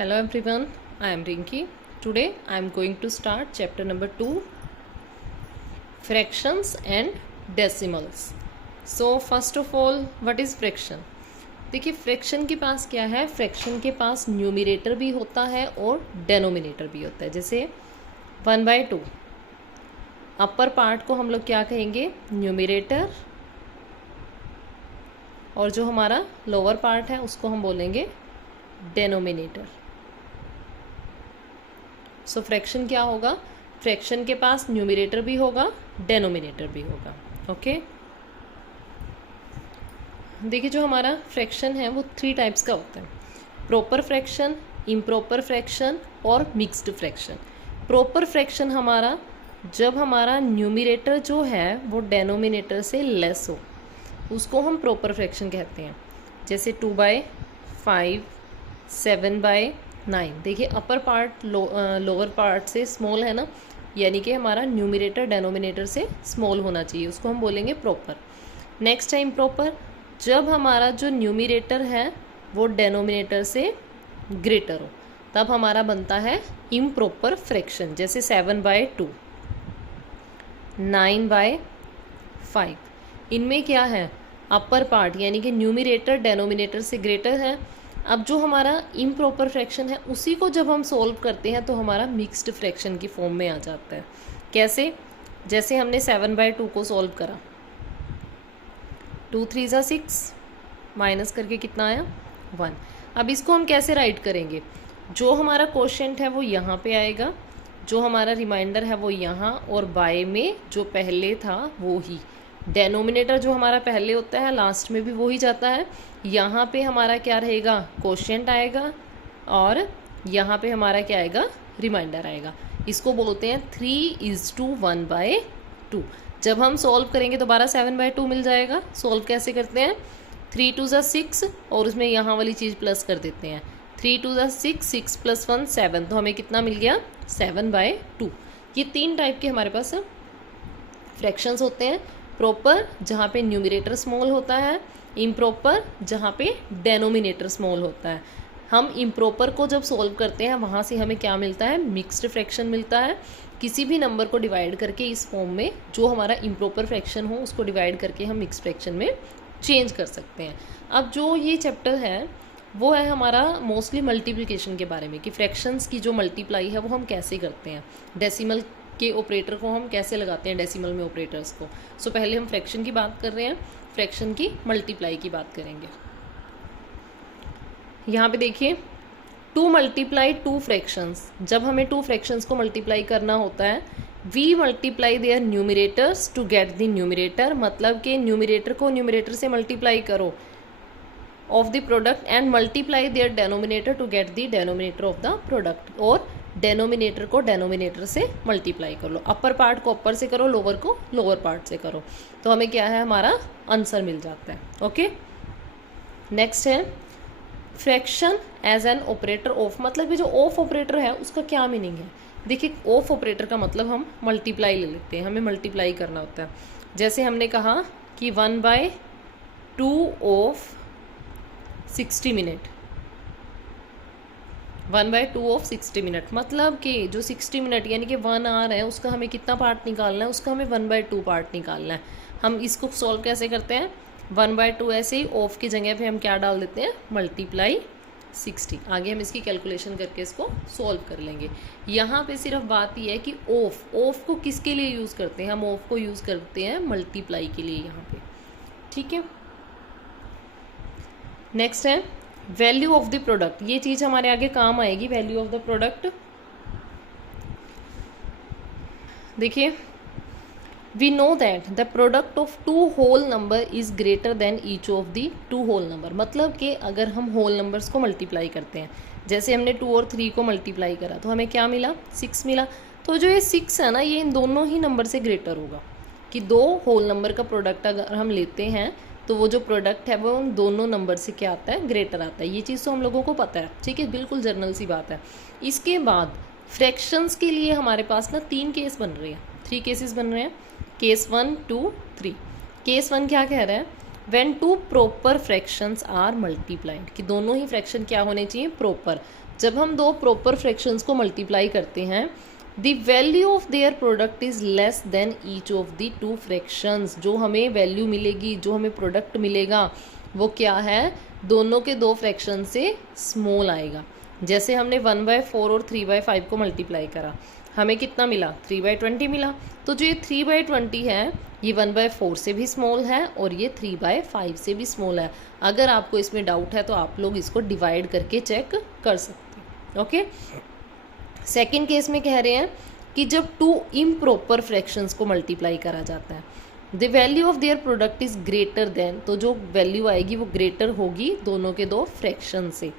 Hello everyone, I am Rinki. Today I am going to start chapter number 2, fractions and decimals. So first of all, what is fraction? देखिए fraction के पास क्या है, fraction के पास numerator भी होता है और डेनोमिनेटर भी होता है। जैसे 1/2 अपर पार्ट को हम लोग क्या कहेंगे, न्यूमिरेटर, और जो हमारा लोअर पार्ट है उसको हम बोलेंगे डेनोमिनेटर। सो फ्रैक्शन क्या होगा, फ्रैक्शन के पास न्यूमिरेटर भी होगा, डेनोमिनेटर भी होगा। ओके, देखिए जो हमारा फ्रैक्शन है वो 3 टाइप्स का होता है, प्रॉपर फ्रैक्शन, इम्प्रॉपर फ्रैक्शन और मिक्स्ड फ्रैक्शन। प्रॉपर फ्रैक्शन हमारा जब हमारा न्यूमिरेटर जो है वो डेनोमिनेटर से लेस हो, उसको हम प्रॉपर फ्रैक्शन कहते हैं। जैसे 2/5, 7/9। देखिए अपर पार्ट लोअर पार्ट से स्मॉल है ना, यानी कि हमारा न्यूमिरेटर डेनोमिनेटर से स्मॉल होना चाहिए, उसको हम बोलेंगे प्रॉपर। नेक्स्ट है इम्प्रॉपर, जब हमारा जो न्यूमिरेटर है वो डेनोमिनेटर से ग्रेटर हो, तब हमारा बनता है इम्प्रॉपर फ्रैक्शन। जैसे 7/2, 9/5। इनमें क्या है, अपर पार्ट यानी कि न्यूमिरेटर डेनोमिनेटर से ग्रेटर है। अब जो हमारा इम्प्रॉपर फ्रैक्शन है उसी को जब हम सोल्व करते हैं तो हमारा मिक्स्ड फ्रैक्शन की फॉर्म में आ जाता है। कैसे, जैसे हमने 7/2 को सोल्व करा, 2 3 ज़ा 6, माइनस करके कितना आया 1। अब इसको हम कैसे राइट करेंगे, जो हमारा क्वोशिएंट है वो यहाँ पे आएगा, जो हमारा रिमाइंडर है वो यहाँ, और बाय में जो पहले था वो ही। डेनोमिनेटर जो हमारा पहले होता है लास्ट में भी वो ही जाता है। यहाँ पे हमारा क्या रहेगा, क्वोशिएंट आएगा, और यहाँ पे हमारा क्या आएगा, रिमाइंडर आएगा। इसको बोलते हैं 3:1/2। जब हम सॉल्व करेंगे दोबारा 7/2 मिल जाएगा। सॉल्व कैसे करते हैं, 3 2 ज़ा 6 और उसमें यहाँ वाली चीज़ प्लस कर देते हैं, 3 2 ज़ा 6, 6 + 1 7, तो हमें कितना मिल गया 7/2। ये 3 टाइप के हमारे पास फ्रैक्शंस होते हैं, प्रॉपर जहाँ पे न्यूमिरेटर स्मॉल होता है, इम्प्रॉपर जहाँ पे डेनोमिनेटर स्मॉल होता है। हम इम्प्रॉपर को जब सॉल्व करते हैं वहाँ से हमें क्या मिलता है, मिक्स्ड फ्रैक्शन मिलता है। किसी भी नंबर को डिवाइड करके इस फॉर्म में, जो हमारा इम्प्रॉपर फ्रैक्शन हो उसको डिवाइड करके हम मिक्स्ड फ्रैक्शन में चेंज कर सकते हैं। अब जो ये चैप्टर है वो है हमारा मोस्टली मल्टीप्लिकेशन के बारे में, कि फ्रैक्शंस की जो मल्टीप्लाई है वो हम कैसे करते हैं, डेसिमल के ऑपरेटर को हम कैसे लगाते हैं डेसिमल में ऑपरेटर्स को। सो पहले हम फ्रैक्शन की बात कर रहे हैं, फ्रैक्शन की मल्टीप्लाई की बात करेंगे। यहाँ पे देखिए 2 × 2 फ्रैक्शंस, जब हमें 2 फ्रैक्शंस को मल्टीप्लाई करना होता है, we multiply their numerators to get the numerator, मतलब कि न्यूमिरेटर को न्यूमिरेटर से मल्टीप्लाई करो of the product and multiply their denominator to get the denominator of the product, और डेनोमिनेटर को डेनोमिनेटर से मल्टीप्लाई कर लो। अपर पार्ट को अपर से करो, लोअर को लोअर पार्ट से करो, तो हमें क्या है, हमारा आंसर मिल जाता है। ओके, नेक्स्ट है fraction as an operator of, मतलब कि जो ऑफ ऑपरेटर है उसका क्या मीनिंग है। देखिए ऑफ ऑपरेटर का मतलब हम मल्टीप्लाई ले लेते हैं, हमें मल्टीप्लाई करना होता है। जैसे हमने कहा कि 1/2 ऑफ 60 मिनट, 1/2 ऑफ 60 मिनट, मतलब कि जो 60 मिनट यानी कि 1 आवर है उसका हमें कितना पार्ट निकालना है, उसका हमें 1/2 पार्ट निकालना है। हम इसको सॉल्व कैसे करते हैं, 1/2 ऐसे ही ऑफ की जगह पे हम क्या डाल देते हैं, मल्टीप्लाई 60। आगे हम इसकी कैलकुलेशन करके इसको सॉल्व कर लेंगे। यहाँ पे सिर्फ बात यह है कि ऑफ को किसके लिए यूज़ करते हैं, हम ऑफ को यूज़ करते हैं मल्टीप्लाई के लिए यहाँ पे, ठीक है। नेक्स्ट है वैल्यू ऑफ द प्रोडक्ट, ये चीज़ हमारे आगे काम आएगी, वैल्यू ऑफ द प्रोडक्ट। देखिए we know that the product of 2 whole number is greater than each of the 2 whole number, मतलब कि अगर हम होल नंबर्स को मल्टीप्लाई करते हैं, जैसे हमने 2 और 3 को मल्टीप्लाई करा तो हमें क्या मिला, 6 मिला। तो जो ये 6 है ना, ये इन दोनों ही नंबर से ग्रेटर होगा, कि 2 होल नंबर का प्रोडक्ट अगर हम लेते हैं तो वो जो प्रोडक्ट है वो उन दोनों नंबर से क्या आता है, ग्रेटर आता है। ये चीज़ तो हम लोगों को पता है, ठीक है, बिल्कुल जर्नल सी बात है। इसके बाद फ्रैक्शंस के लिए हमारे पास ना 3 केस बन रहे हैं, 3 केसेस बन रहे हैं, केस 1 2 3। केस 1 क्या कह रहा है, when two proper fractions are multiplied, कि दोनों ही फ्रैक्शन क्या होने चाहिए, प्रॉपर। जब हम दो प्रॉपर फ्रैक्शंस को मल्टीप्लाई करते हैं, the value of their product is less then each of the two fractions, जो हमें वैल्यू मिलेगी, जो हमें प्रोडक्ट मिलेगा वो क्या है, दोनों के दो फ्रैक्शन से स्मॉल आएगा। जैसे हमने 1/4 और 3/5 को मल्टीप्लाई करा, हमें कितना मिला, 3/20 मिला। तो जो ये 3/20 है ये 1/4 से भी स्मॉल है और ये 3/5 से भी स्मॉल है। अगर आपको इसमें डाउट है तो आप लोग इसको डिवाइड करके चेक कर सकते हैं। ओके, सेकेंड केस में कह रहे हैं कि जब टू इम्प्रॉपर फ्रैक्शंस को मल्टीप्लाई करा जाता है, the value of their product is greater then, तो जो वैल्यू आएगी वो ग्रेटर होगी दोनों के दो फ्रैक्शन से।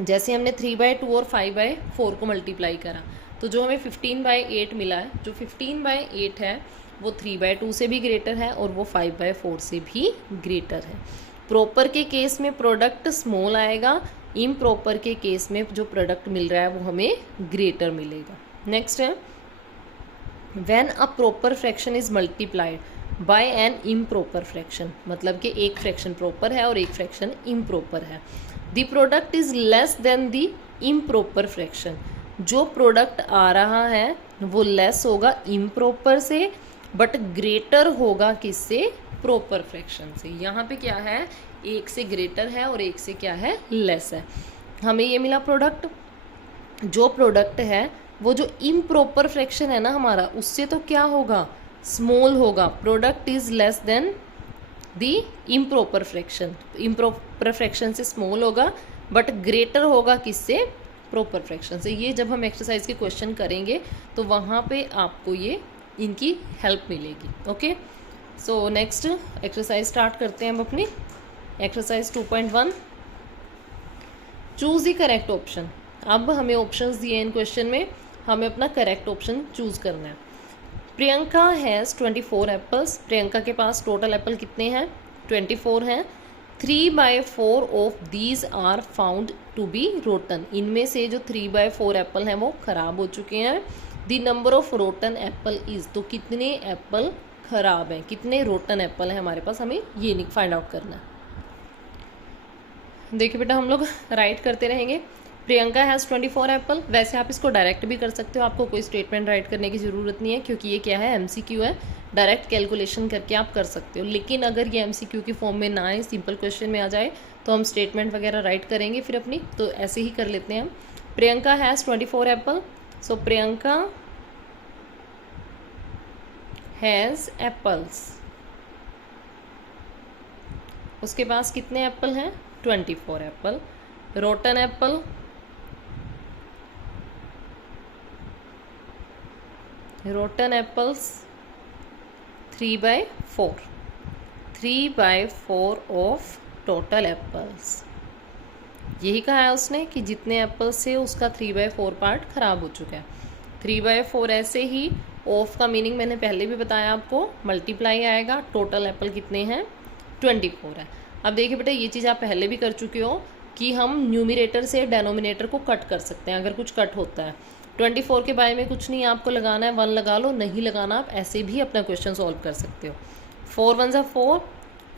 जैसे हमने 3/2 और 5/4 को मल्टीप्लाई करा, तो जो हमें 15/8 मिला है, जो 15/8 है वो 3/2 से भी ग्रेटर है और वो 5/4 से भी ग्रेटर है। प्रॉपर के केस में प्रोडक्ट स्मॉल आएगा, इम्प्रॉपर के केस में जो प्रोडक्ट मिल रहा है वो हमें ग्रेटर मिलेगा। नेक्स्ट है, when a proper fraction is multiplied by an improper fraction, मतलब कि एक फ्रैक्शन प्रॉपर है और एक फ्रैक्शन इम्प्रॉपर है, the product is less than the improper fraction, जो प्रोडक्ट आ रहा है वो लेस होगा इम्प्रॉपर से बट ग्रेटर होगा किससे, प्रॉपर फ्रैक्शन से। यहाँ पे क्या है, एक से ग्रेटर है और एक से क्या है, लेस है। हमें ये मिला प्रोडक्ट, जो प्रोडक्ट है वो जो इम्प्रॉपर फ्रैक्शन है ना हमारा, उससे तो क्या होगा, स्मॉल होगा। Product is less than the improper fraction, improper fraction से स्मॉल होगा बट ग्रेटर होगा किससे, प्रॉपर फ्रैक्शन से। ये जब हम एक्सरसाइज के क्वेश्चन करेंगे तो वहाँ पे आपको ये इनकी हेल्प मिलेगी। Okay, so next exercise start करते हैं हम अपनी। Exercise 2.1, choose the correct option. अब हमें ऑप्शंस दिए इन क्वेश्चन में, हमें अपना करेक्ट ऑप्शन चूज करना है। प्रियंका हैज़ 24 एप्पल्स, प्रियंका के पास टोटल एप्पल कितने हैं, 24 हैं। 3/4 of these are found to be rotten, इनमें से जो 3/4 एप्पल हैं वो खराब हो चुके हैं। The number of rotten Apple is, तो कितने एप्पल खराब हैं, कितने रोटन एप्पल हैं हमारे पास, हमें ये फाइंड आउट करना है। देखिए बेटा, हम लोग राइट करते रहेंगे। प्रियंका हैज़ 24 एप्पल, वैसे आप इसको डायरेक्ट भी कर सकते हो, आपको कोई स्टेटमेंट राइट करने की ज़रूरत नहीं है क्योंकि ये क्या है, MCQ है, डायरेक्ट कैलकुलेशन करके आप कर सकते हो। लेकिन अगर ये MCQ की फॉर्म में ना आए, सिंपल क्वेश्चन में आ जाए, तो हम स्टेटमेंट वगैरह राइट करेंगे फिर अपनी, तो ऐसे ही कर लेते हैं हम। Priyanka has 24 Apple, so Priyanka has apples, उसके पास कितने एप्पल हैं, 24 Apple. Rotten Apple, rotten apples 3/4, 3/4 of total apples. यही कहा है उसने कि जितने एप्पल्स से उसका 3/4 पार्ट खराब हो चुका है। 3/4 ऐसे ही, ऑफ का मीनिंग मैंने पहले भी बताया आपको, मल्टीप्लाई आएगा, टोटल एप्पल कितने हैं, 24 है। अब देखिए बेटा, ये चीज़ आप पहले भी कर चुके हो कि हम न्यूमिनेटर से डेनोमिनेटर को कट कर सकते हैं अगर कुछ कट होता है। 24 के बारे में कुछ नहीं आपको लगाना है, 1 लगा लो, नहीं लगाना आप ऐसे भी अपना क्वेश्चन सॉल्व कर सकते हो। 4 1 ज़ा 4,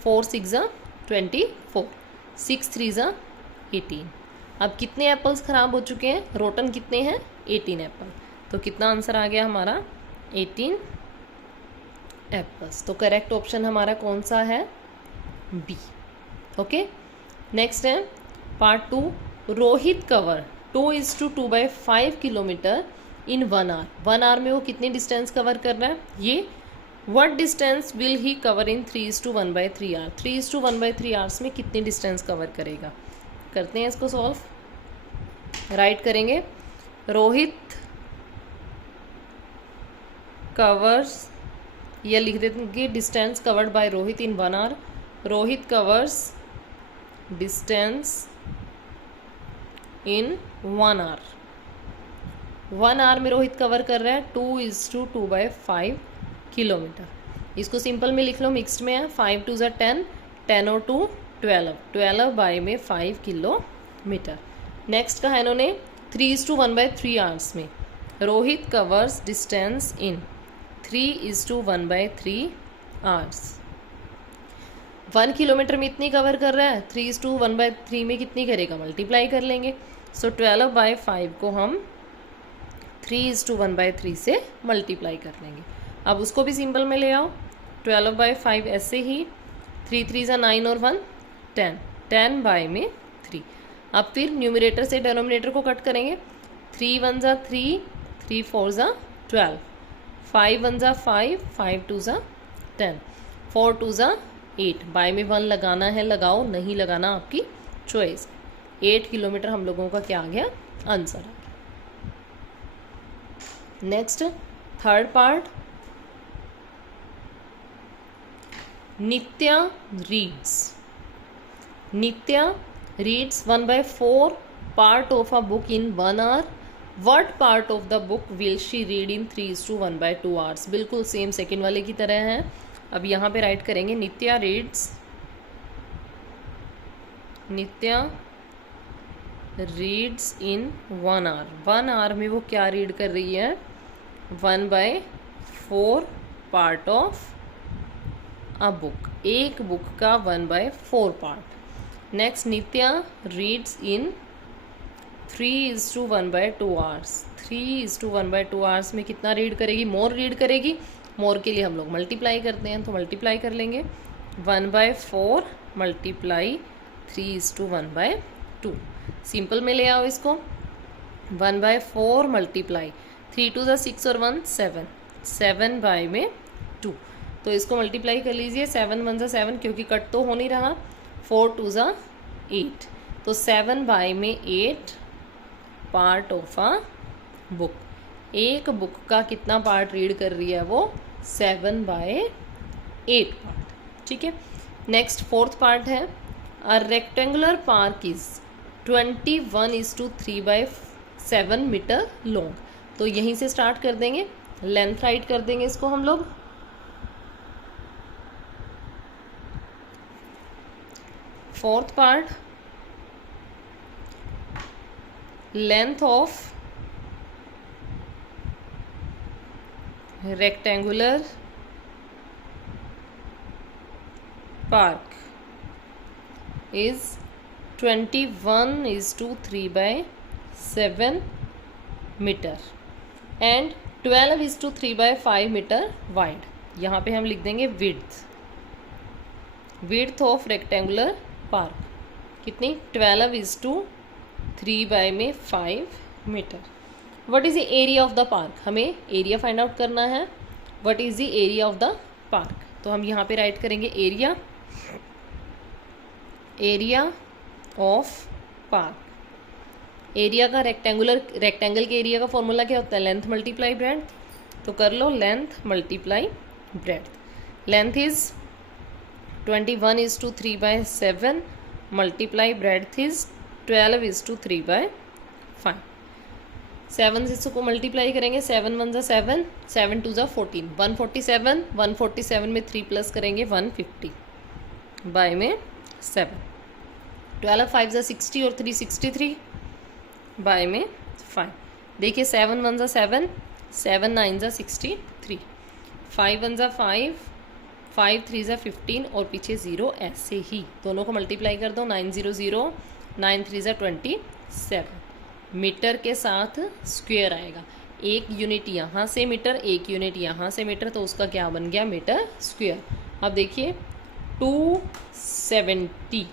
4 6 ज़ा 24, 6 3 ज़ा 18। अब कितने एप्पल्स ख़राब हो चुके हैं, रोटन कितने हैं, 18 एप्पल। तो कितना आंसर आ गया हमारा, 18 एप्पल्स। तो करेक्ट ऑप्शन हमारा कौन सा है, बी। ओके, नेक्स्ट है part 2, Rohit cover 2:2/5 kilometre in 1 hour. 1 hour में वो कितनी डिस्टेंस कवर कर रहा है, ये what distance will he cover in 3:1/3 hour. 3:1/3 hours में कितनी डिस्टेंस कवर करेगा, करते हैं इसको सॉल्व। राइट करेंगे, रोहित कवर्स, या लिख देंगे distance covered by Rohit in 1 hour. Rohit covers distance in 1 hour. 1 hour में रोहित कवर कर रहा है 2:2/5 किलोमीटर। इसको सिंपल में लिख लो, मिक्स्ड में है, 5 2 ज़ा 10, 10 और 2 12, 12 बाय में 5 किलोमीटर। नेक्स्ट कहा इन्होंने 3:1/3 आवर्स में रोहित कवर्स डिस्टेंस इन 3:1/3 आवर्स। 1 किलोमीटर में इतनी कवर कर रहा है, 3:1/3 में कितनी करेगा, मल्टीप्लाई कर लेंगे। सो 12/5 को हम 3:1/3 से मल्टीप्लाई कर लेंगे। अब उसको भी सिंपल में ले आओ, 12/5 ऐसे ही, 3 3 9 और 1 10, 10/3। अब फिर न्यूमरेटर से डेनोमिनेटर को कट करेंगे, 3 1 3, 3 4 12, 5 1 5, 5 2 10, 4 2 8। बाय में 1 लगाना है लगाओ, नहीं लगाना आपकी चॉइस। 8 किलोमीटर हम लोगों का क्या आ गया, आंसर आ गया। Next third part, Nitya reads. Nitya reads 1/4 part of a book in 1 hour. What part of the book will she read in 3:1/2 hours? बिल्कुल सेम सेकेंड वाले की तरह है। अब यहाँ पे राइट करेंगे, नित्या रीड्स इन 1 hour। 1 hour में वो क्या रीड कर रही है, 1/4 पार्ट ऑफ अ बुक, एक बुक का 1/4 पार्ट। नेक्स्ट, नित्या रीड्स इन 3:1/2 hours। 3:1/2 hours में कितना रीड करेगी, मोर रीड करेगी। मोर के लिए हम लोग मल्टीप्लाई करते हैं, तो मल्टीप्लाई कर लेंगे, 1/4 मल्टीप्लाई 3:1/2। सिंपल में ले आओ इसको, 1/4 मल्टीप्लाई 3 2 6 और 1 7, 7/2। तो इसको मल्टीप्लाई कर लीजिए, 7 1 7, क्योंकि कट तो हो नहीं रहा, 4 2 8, तो 7/8 पार्ट ऑफ अ बुक। एक बुक का कितना पार्ट रीड कर रही है वो, 7/8 पार्ट। ठीक है। नेक्स्ट फोर्थ पार्ट है, a rectangular park is 21:3/7 metre long. तो यहीं से स्टार्ट कर देंगे, लेंथ राइट कर देंगे इसको हम लोग। Fourth part, length of rectangular park is 21:3/7 meter and 12:3/5 metre wide. यहाँ पे हम लिख देंगे विड्थ ऑफ रेक्टेंगुलर पार्क कितनी, 12:3/5 metre. What is the area of the park, हमें एरिया फाइंड आउट करना है। What is the area of the park, तो हम यहाँ पे राइट करेंगे एरिया ऑफ पार्क। एरिया का रेक्टेंगल के एरिया का फॉर्मूला क्या होता है, लेंथ मल्टीप्लाई ब्रेड्थ। तो कर लो, length multiply breadth. Length is 21:3/7 multiply breadth is 12:3/5। 7 से इसको मल्टीप्लाई करेंगे, 7 1 7, 7 2 14, 147, 147 में 3 प्लस करेंगे 150 बाय में 7, 12 5 60 और 3 63 बाय में 5। देखिए 7 1 7, 7 9 63, 5 1 5, 5 3 15 और पीछे 0 ऐसे ही दोनों को मल्टीप्लाई कर दो, 9 0 0, 9 3 27। मीटर के साथ स्क्वायर आएगा, एक यूनिट यहाँ से मीटर, एक यूनिट यहाँ से मीटर, तो उसका क्या बन गया, मीटर स्क्वायर। अब देखिए 270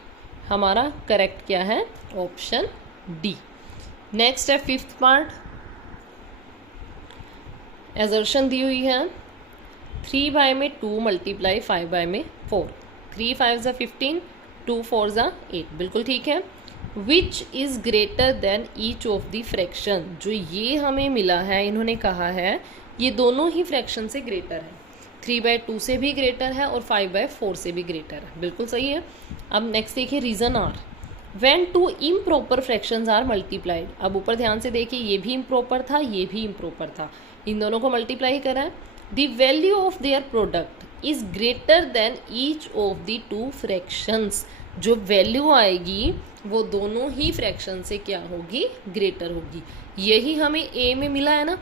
हमारा करेक्ट क्या है, ऑप्शन डी। नेक्स्ट है फिफ्थ पार्ट, एजर्शन दी हुई है 3 में 2 मल्टीप्लाई 5 में 4, 3 5 15, 2 4 8, बिल्कुल ठीक है। Which is greater than each of the fraction, जो ये हमें मिला है, इन्होंने कहा है ये दोनों ही फ्रैक्शन से ग्रेटर है, 3/2 से भी ग्रेटर है और 5/4 से भी ग्रेटर है, बिल्कुल सही है। अब नेक्स्ट देखिए, reason R when 2 improper fractions are multiplied. अब ऊपर ध्यान से देखिए, ये भी इम्प्रॉपर था, ये भी इम्प्रॉपर था, इन दोनों को मल्टीप्लाई करा है। The value of their product is greater than each of the 2 fractions. जो वैल्यू आएगी वो दोनों ही फ्रैक्शन से क्या होगी, ग्रेटर होगी। यही हमें ए में मिला है ना,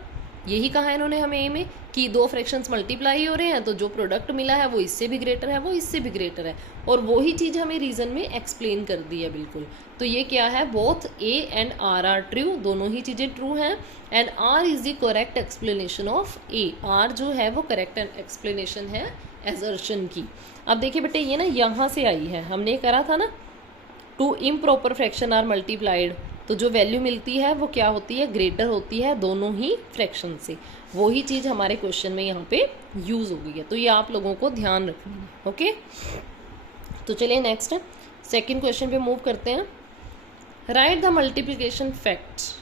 यही कहा इन्होंने हमें ए में कि दो फ्रैक्शंस मल्टीप्लाई हो रहे हैं, तो जो प्रोडक्ट मिला है वो इससे भी ग्रेटर है, वो इससे भी ग्रेटर है, और वही चीज़ हमें रीज़न में एक्सप्लेन कर दी है बिल्कुल। तो ये क्या है, both A and R true, दोनों ही चीज़ें ट्रू हैं, and R is the correct explanation of A. R जो है वो करेक्ट एक्सप्लेनेशन है एजर्शन की। अब देखिए बेटे, ये ना यहाँ से आई है, हमने करा था ना, two improper fraction are multiplied, तो जो वैल्यू मिलती है वो क्या होती है, ग्रेटर होती है दोनों ही फ्रैक्शन से। वही चीज़ हमारे क्वेश्चन में यहाँ पे यूज़ हो गई है, तो ये आप लोगों को ध्यान रखनी है। ओके, तो चलिए नेक्स्ट सेकंड क्वेश्चन पे मूव करते हैं। Right the multiplication facts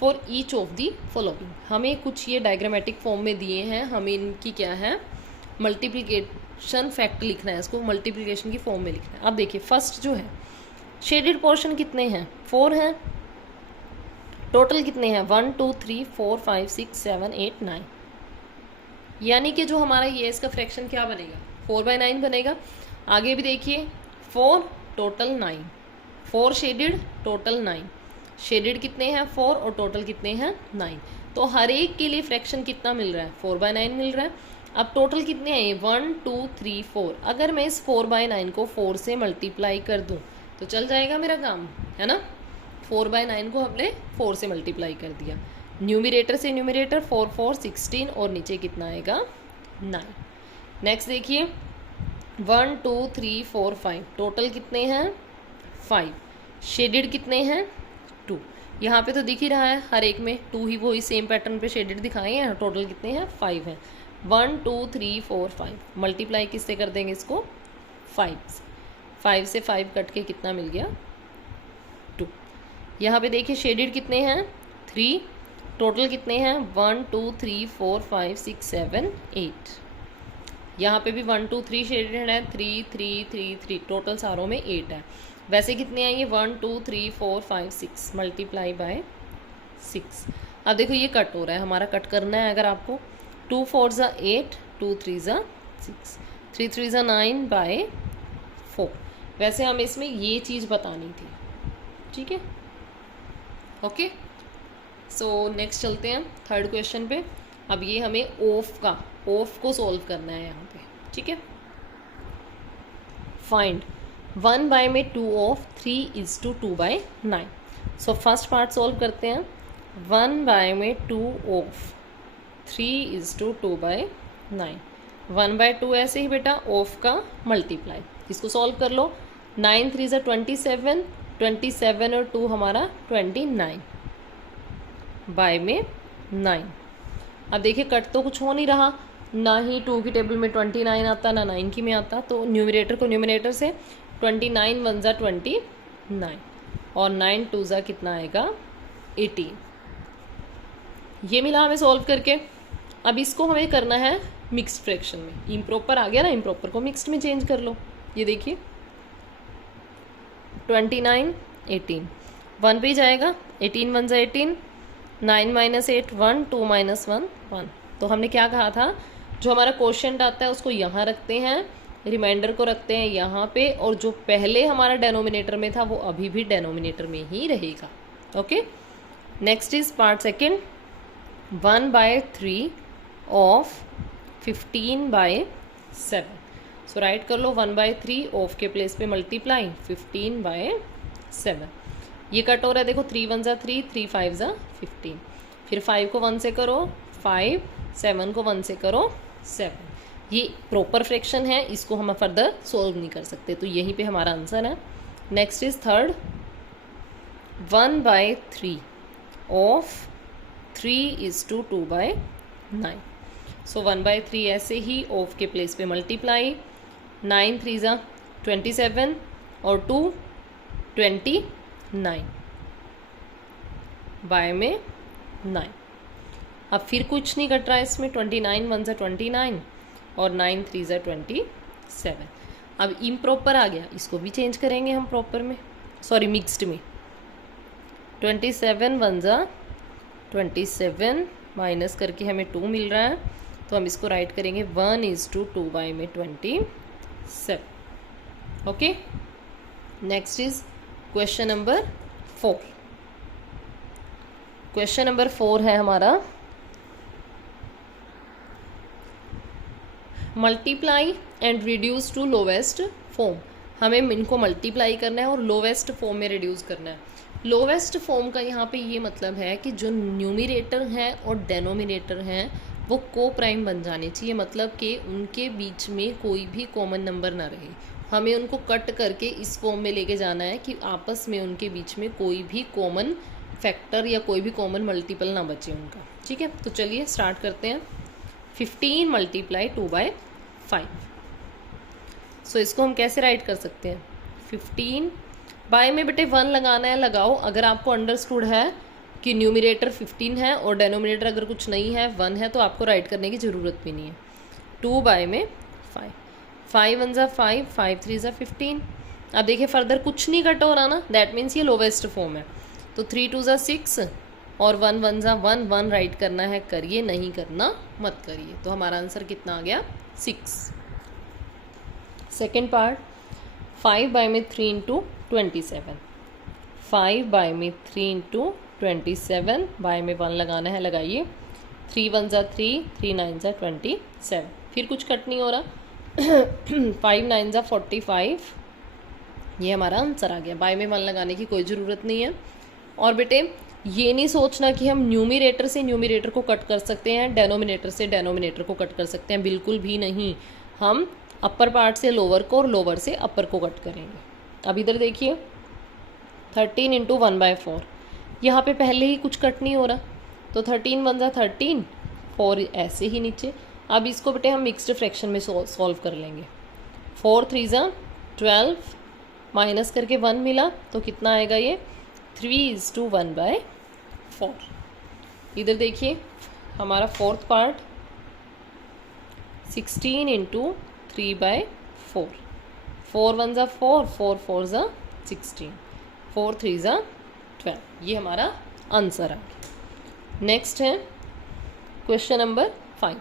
for each of the following. हमें कुछ ये डायग्रामेटिक फॉर्म में दिए हैं, हमें इनकी क्या है, मल्टीप्लिकेशन फैक्ट लिखना है, इसको मल्टीप्लिकेशन की फॉर्म में लिखना है। अब देखिए फर्स्ट जो है, शेडेड पोर्शन कितने हैं, 4 हैं, टोटल कितने हैं, 1 2 3 4 5 6 7 8 9, यानी कि जो हमारा ये इसका फ्रैक्शन क्या बनेगा, 4/9 बनेगा। आगे भी देखिए 4 टोटल 9, 4 शेडेड टोटल 9, शेडेड कितने हैं 4 और टोटल कितने हैं 9, तो हर एक के लिए फ्रैक्शन कितना मिल रहा है, 4/9 मिल रहा है। अब टोटल कितने हैं, 1 2 3 4, अगर मैं इस 4/9 को 4 से मल्टीप्लाई कर दूं तो चल जाएगा मेरा काम, है ना। 4/9 को हमने 4 से मल्टीप्लाई कर दिया, न्यूमिरेटर से न्यूमिरेटर 4 4 16, और नीचे कितना आएगा 9। नेक्स्ट देखिए 1 2 3 4 5, टोटल कितने हैं 5, शेडेड कितने हैं 2, यहाँ पे तो दिख ही रहा है हर एक में 2 ही, वही सेम पैटर्न पे शेडेड दिखाए हैं, टोटल कितने हैं 5 हैं। 1 2 3 4 5 मल्टीप्लाई किससे कर देंगे इसको, 5 से, 5 से 5 कट के कितना मिल गया 2। यहाँ पे देखिए शेडेड कितने हैं 3, टोटल कितने हैं 1 2 3 4 5 6 7 8, यहाँ पे भी 1 2 3 शेडेड है, 3 3 3 3, टोटल सारों में 8 है। वैसे कितने आएंगे 1 2 3 4 5 6 मल्टीप्लाई बाय 6। अब देखो ये कट हो रहा है, हमारा कट करना है, अगर आपको 2 4 ज़ा 8, 2 3 ज़ा 6, 3 3 ज़ा 9 बाय 4। वैसे हमें इसमें ये चीज़ बतानी थी, ठीक है। ओके, सो नेक्स्ट चलते हैं थर्ड क्वेश्चन पे। अब ये हमें ऑफ को सॉल्व करना है यहाँ पे, ठीक है। फाइंड 1 में 2 of 3 is to 2/9। So first part solve करते हैं। 1 में 2 ऑफ 3 इज टू 2/9, 1/2 ऐसे ही बेटा ऑफ का मल्टीप्लाई, इसको सॉल्व कर लो। 9 3 ज़ा 27, 27 और 2 हमारा 29 बाय में 9। अब देखिए कट तो कुछ हो नहीं रहा, ना ही 2 की टेबल में 29 आता, ना 9 की में आता, तो न्यूमरेटर को न्यूमरेटर से 29 1 ज़ा 29 और 9 2 ज़ा कितना आएगा 18। ये मिला हमें सॉल्व करके। अब इसको हमें करना है मिक्स्ड फ्रैक्शन में, इम्प्रॉपर आ गया ना, इम्प्रॉपर को मिक्स्ड में चेंज कर लो। ये देखिए 29 18, 1 पे जाएगा, 18 1 ज़ा 18, 9 - 8 1, 2 - 1 1। तो हमने क्या कहा था, जो हमारा क्वोशिएंट आता है उसको यहाँ रखते हैं, रिमाइंडर को रखते हैं यहाँ पे, और जो पहले हमारा डेनोमिनेटर में था वो अभी भी डेनोमिनेटर में ही रहेगा। Okay, next is part second. 1/3 of 15/7। So right कर लो 1/3 ऑफ के प्लेस पे मल्टीप्लाई 15/7। ये कट हो रहा है, देखो 3 1 ज़ा 3, 3 5 ज़ा 15, फिर 5 को 1 से करो 5, 7 को 1 से करो 7। ये प्रॉपर फ्रैक्शन है, इसको हम फर्दर सोल्व नहीं कर सकते, तो यहीं पे हमारा आंसर है। Next is third. 1/3 of 3 is to 2/9। So 1/3 ऐसे ही ऑफ के प्लेस पे मल्टीप्लाई, 9 3 ज़ा 27 और 2 29 बाय में 9। अब फिर कुछ नहीं कट रहा है इसमें, 29 1 ज़ा 29 और 9 3 ज़ा 27। अब इम्प्रॉपर आ गया, इसको भी चेंज करेंगे हम प्रॉपर में, सॉरी मिक्स्ड में। 27 1 ज़ा 27 माइनस करके हमें 2 मिल रहा है, तो हम इसको राइट करेंगे 1 इज टू 2 बाई में 27। Okay, next is question number 4। Question number 4 है हमारा multiply and reduce to lowest form, हमें इनको मल्टीप्लाई करना है और लोवेस्ट फॉर्म में रिड्यूस करना है। लोवेस्ट फॉर्म का यहाँ पे ये मतलब है कि जो न्यूमिरेटर है और डेनोमिनेटर हैं वो को प्राइम बन जाने चाहिए, मतलब कि उनके बीच में कोई भी कॉमन नंबर ना रहे। हमें उनको कट करके इस फॉर्म में लेके जाना है कि आपस में उनके बीच में कोई भी कॉमन फैक्टर या कोई भी कॉमन मल्टीपल ना बचे उनका। ठीक है, तो चलिए स्टार्ट करते हैं। 15 मल्टीप्लाई 2/5। सो इसको हम कैसे राइट कर सकते हैं? 15 बाय में बेटे 1 लगाना है, लगाओ। अगर आपको अंडरस्टूड है कि न्यूमिरेटर 15 है और डेनोमिनेटर अगर कुछ नहीं है 1 है, तो आपको राइट करने की ज़रूरत भी नहीं है। 2 बाय में 5, 5 1 ज़ा 5, 5 3 ज़ा 15। अब देखिए फर्दर कुछ नहीं कट हो रहा ना, दैट मीन्स ये लोवेस्ट फॉर्म है। तो 3 2 ज़ा 6 और 1 1 ज़ा 1, 1 राइट करना है करिए, नहीं करना मत करिए। तो हमारा आंसर कितना आ गया? 6। सेकेंड पार्ट, 5 बाय में 3 इंटू 27। 5 बाय में 3 इंटू 27, बाय में 1 लगाना है, लगाइए। 3 1 ज़ा 3, 3 9 ज़ा 27। फिर कुछ कट नहीं हो रहा। 5 9 ज़ा 45, ये हमारा आंसर आ गया। बाय में 1 लगाने की कोई ज़रूरत नहीं है। और बेटे ये नहीं सोचना कि हम न्यूमिरेटर से न्यूमिरेटर को कट कर सकते हैं, डेनोमिनेटर से डेनोमिनेटर को कट कर सकते हैं, बिल्कुल भी नहीं। हम अपर पार्ट से लोअर को और लोअर से अपर को कट करेंगे। अब इधर देखिए 13 इंटू 1/4, यहाँ पे पहले ही कुछ कट नहीं हो रहा, तो 13 1 ज़ा 13, 4 ऐसे ही नीचे। अब इसको बेटे हम मिक्स्ड फ्रैक्शन में सॉल्व कर लेंगे। 4 3 ज़ा 12, माइनस करके 1 मिला, तो कितना आएगा ये? 3:1/4। इधर देखिए हमारा फोर्थ पार्ट, 16 इंटू 3/4। 4 1 ज़ा 4, 4 4 ज़ा 16, 4 3 ज़ा 12। ये हमारा आंसर है। नेक्स्ट है question number 5।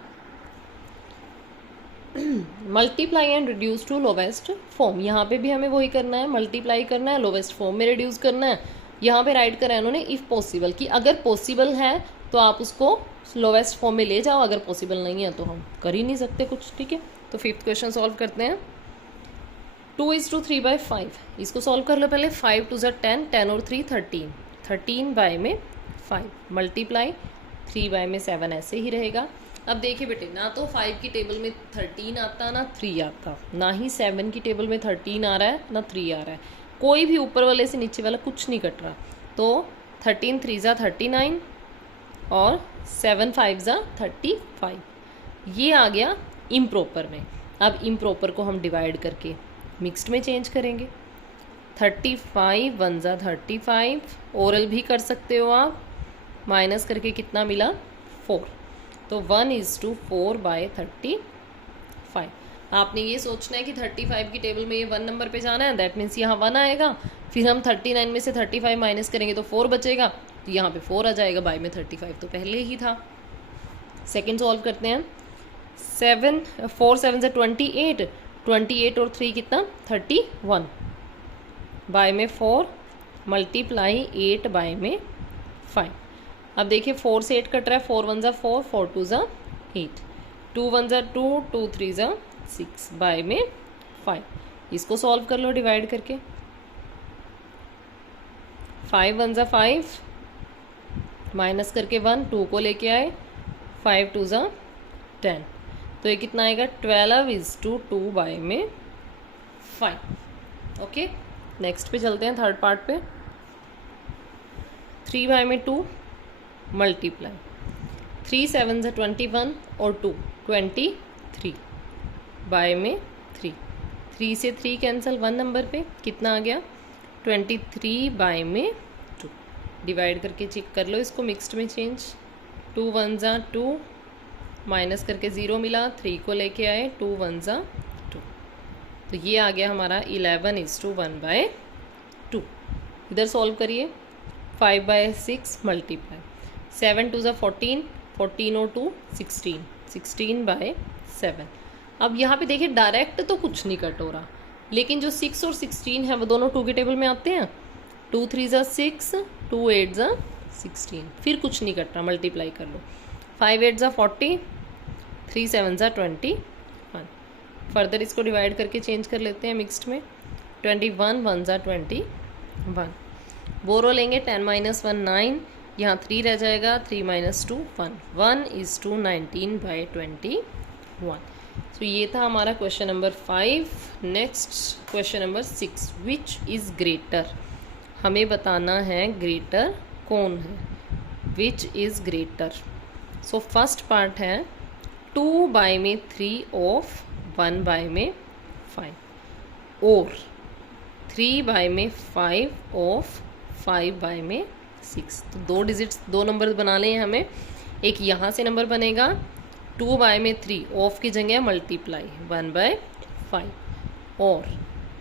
Multiply and reduce to lowest form. यहाँ पे भी हमें वही करना है, मल्टीप्लाई करना है, लोवेस्ट फॉर्म में रिड्यूस करना है। यहाँ पे राइट करा है उन्होंने इफ़ पॉसिबल, कि अगर पॉसिबल है तो आप उसको लोवेस्ट फॉर्म में ले जाओ, अगर पॉसिबल नहीं है तो हम कर ही नहीं सकते कुछ। ठीक है, तो 5th क्वेश्चन सॉल्व करते हैं। 2:3/5, इसको सॉल्व कर लो पहले। 5 2 ज़ा 10, 10 और 3 13, 13 बाय में 5 मल्टीप्लाई 3 बाय में 7, ऐसे ही रहेगा। अब देखिए बेटे, ना तो 5 की टेबल में 13 आता ना 3 आता, ना ही 7 की टेबल में 13 आ रहा है ना 3 आ रहा है। कोई भी ऊपर वाले से नीचे वाला कुछ नहीं कट रहा। तो 13 3 ज़ा 39 और 7 5 ज़ा 35, ये आ गया इम्प्रॉपर में। अब इम्प्रॉपर को हम डिवाइड करके मिक्स्ड में चेंज करेंगे। 35 1 ज़ा 35, ओरल भी कर सकते हो आप, माइनस करके कितना मिला? 4। तो 1:4/35। आपने ये सोचना है कि 35 की टेबल में ये 1 नंबर पे जाना है, दैट मीन्स यहाँ 1 आएगा। फिर हम 39 में से 35 माइनस करेंगे तो 4 बचेगा, तो यहाँ पे 4 आ जाएगा। बाय में 35 तो पहले ही था। सेकंड सॉल्व करते हैं। 4 7 ज़ा 28, 28 और 3 कितना? 31। बाय में 4 मल्टीप्लाई 8 बाय में 5। अब देखिए 4 से 8 कट रहा है, 4 1 ज़ा 4, 4 2 ज़ा 8, 2 1 ज़ा 2, 2 3 ज़ा 6, बाय में 5। इसको सॉल्व कर लो डिवाइड करके। 5 1 ज़ा 5, माइनस करके 1, 2 को लेके आए, 5 2 ज़ा 10, तो ये कितना आएगा? 12:2 बाय में 5। ओके, नेक्स्ट पे चलते हैं, थर्ड पार्ट पे। 3 बाय में 2 मल्टीप्लाई 3 7 ज़ा 21 और 2 23 बाय में 3, 3 से 3 कैंसिल, 1 नंबर पे कितना आ गया? 23 बाय में 2। डिवाइड करके चेक कर लो इसको मिक्स्ड में चेंज। 2 1 ज़ा 2, माइनस करके 0 मिला, 3 को लेके आए, 2 1 ज़ा 2, तो ये आ गया हमारा 11:1/2। इधर सॉल्व करिए। 5/6 मल्टीप्लाई 7 2 ज़ा 14, 14 और 2 16, 16/7। अब यहाँ पे देखिए डायरेक्ट तो कुछ नहीं कट हो रहा, लेकिन जो 6 और 16 है वो दोनों 2 के टेबल में आते हैं। 2 3 ज़ा 6, 2 8 ज़ा 16, फिर कुछ नहीं कट रहा, मल्टीप्लाई कर लो। 5 8 ज़ा 40, 3 7 ज़ा 21, फर्दर इसको डिवाइड करके चेंज कर लेते हैं मिक्स्ड में। 21 1 ज़ा 21। बोरो लेंगे 10 माइनस 1 9, यहाँ 3 रह जाएगा, 3 माइनस 2 1, 1 इज़ टू 19/21। तो ये था हमारा question number 5। Next question number 6, which is greater. हमें बताना है ग्रेटर कौन है, which is greater. So first part है 2 बाय में 3 ऑफ 1 बाय में 5, और 3 बाय में 5 ऑफ 5 बाय में 6। तो 2 डिजिट्स, 2 नंबर बना लें हमें। एक यहाँ से नंबर बनेगा 2 बाय में 3, ऑफ की जगह मल्टीप्लाई 1/5, और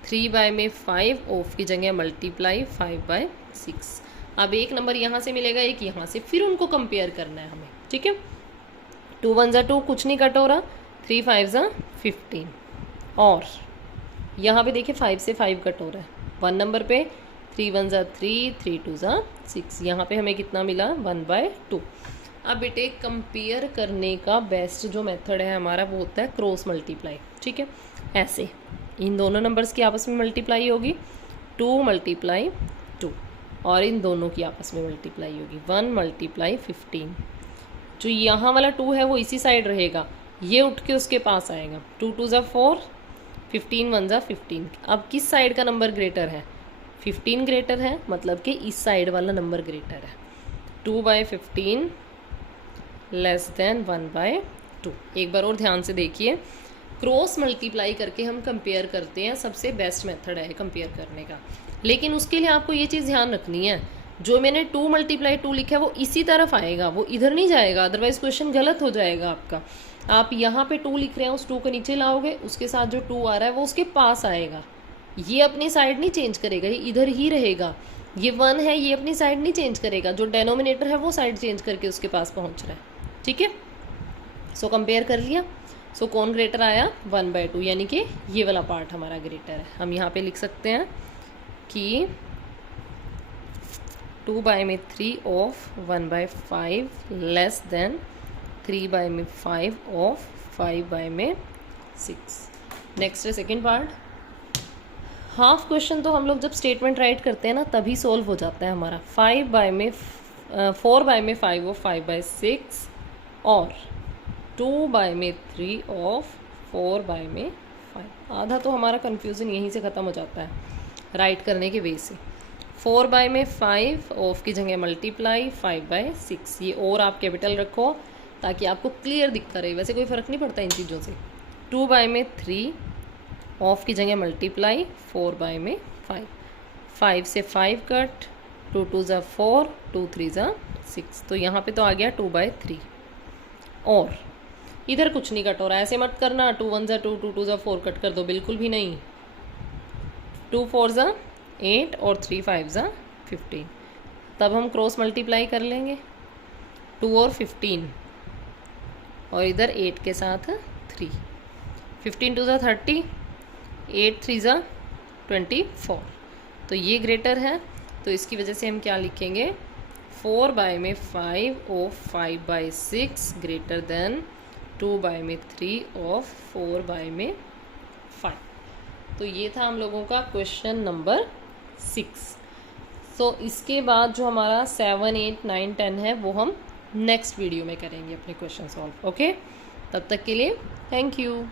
3 बाय में 5, ऑफ की जगह मल्टीप्लाई 5/6। अब एक नंबर यहाँ से मिलेगा, एक यहाँ से, फिर उनको कंपेयर करना है हमें, ठीक है। 2 1 ज़ा 2, कुछ नहीं कट हो रहा, 3 5 ज़ा 15, और यहाँ पे देखिए 5 से 5 कट हो रहा है 1 नंबर पे, 3 1 ज़ा 3, 3 2 ज़ा 6, यहाँ पे हमें कितना मिला 1/2। अब बेटे कंपेयर करने का बेस्ट जो मेथड है हमारा वो होता है क्रॉस मल्टीप्लाई, ठीक है। ऐसे इन दोनों नंबर्स की आपस में मल्टीप्लाई होगी 2 × 2, और इन दोनों की आपस में मल्टीप्लाई होगी 1 × 15। जो यहाँ वाला 2 है वो इसी साइड रहेगा, ये उठ के उसके पास आएगा, 2 2 ज़ा 4, 15 1 ज़ा 15। अब किस साइड का नंबर ग्रेटर है, 15 ग्रेटर है, मतलब कि इस साइड वाला नंबर ग्रेटर है। 2/15 लेस देन 1/2। एक बार और ध्यान से देखिए, क्रॉस मल्टीप्लाई करके हम कंपेयर करते हैं, सबसे बेस्ट मेथड है कंपेयर करने का। लेकिन उसके लिए आपको ये चीज़ ध्यान रखनी है, जो मैंने 2 × 2 लिखा है वो इसी तरफ आएगा, वो इधर नहीं जाएगा, अदरवाइज क्वेश्चन गलत हो जाएगा आपका। आप यहाँ पे 2 लिख रहे हैं, उस 2 को नीचे लाओगे, उसके साथ जो 2 आ रहा है वो उसके पास आएगा, ये अपनी साइड नहीं चेंज करेगा, ये इधर ही रहेगा। ये 1 है, ये अपनी साइड नहीं चेंज करेगा, जो डेनोमिनेटर है वो साइड चेंज करके उसके पास पहुँच रहा है, ठीक है। सो कंपेयर कर लिया। सो कौन ग्रेटर आया 1/2, यानी कि ये वाला पार्ट हमारा ग्रेटर है। हम यहाँ पे लिख सकते हैं कि 2 बाय में 3 ऑफ 1/5 लेस देन 3 बाय में 5 ऑफ 5 बाय में 6। नेक्स्ट है सेकेंड पार्ट। हाफ क्वेश्चन तो हम लोग जब स्टेटमेंट राइट करते हैं ना तभी सोल्व हो जाता है हमारा। 4 बाय में 5 ऑफ 5/6, और 2 बाय में 3 ऑफ 4 बाय में 5। आधा तो हमारा कन्फ्यूज़न यहीं से ख़त्म हो जाता है राइट करने के वे से। 4 बाय में 5, ऑफ की जगह मल्टीप्लाई 5/6। ये और आप कैपिटल रखो ताकि आपको क्लियर दिखता रहे, वैसे कोई फ़र्क नहीं पड़ता इन चीज़ों से। 2 बाय में 3, ऑफ की जगह मल्टीप्लाई 4 बाय में 5, 5 से 5 कट, 2 2 ज़ा 4, 2 3 ज़ा 6। तो यहाँ पे तो आ गया 2/3, और इधर कुछ नहीं कट हो रहा है, ऐसे मत करना 2 1 ज़ा 2, 2 2 ज़ा 4 कट कर दो, बिल्कुल भी नहीं। 2 4 ज़ा 8 और 3 5 ज़ा 15। तब हम क्रॉस मल्टीप्लाई कर लेंगे 2 और 15, और इधर 8 के साथ 3, 15 2 ज़ा 30, 8 3 ज़ा 24। तो ये ग्रेटर है, तो इसकी वजह से हम क्या लिखेंगे 4 बाय में 5 ऑफ 5/6 ग्रेटर देन 2 बाय में 3 ऑफ 4 बाय में 5। तो ये था हम लोगों का क्वेश्चन नंबर 6। सो इसके बाद जो हमारा 7 8 9 10 है वो हम नेक्स्ट वीडियो में करेंगे अपने क्वेश्चन सॉल्व। ओके, तब तक के लिए थैंक यू।